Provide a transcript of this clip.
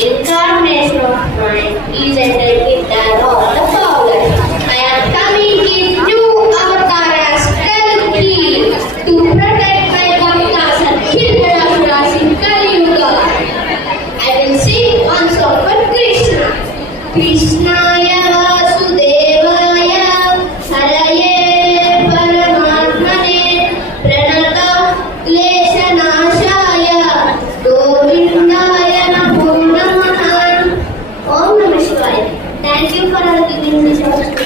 The incarnation of mind is ended that all the power. I am coming in new avatar as Kalki to protect my bhaktas and kill the asuras in Kali Yuga. I will sing one song for Krishna. Krishnaya Vasudevaya Haraye Paramatmane Pranata Kleshanashaya Govindaya Namo Namaha. Om Namah Shivaya. Thank you for giving me this opportunity.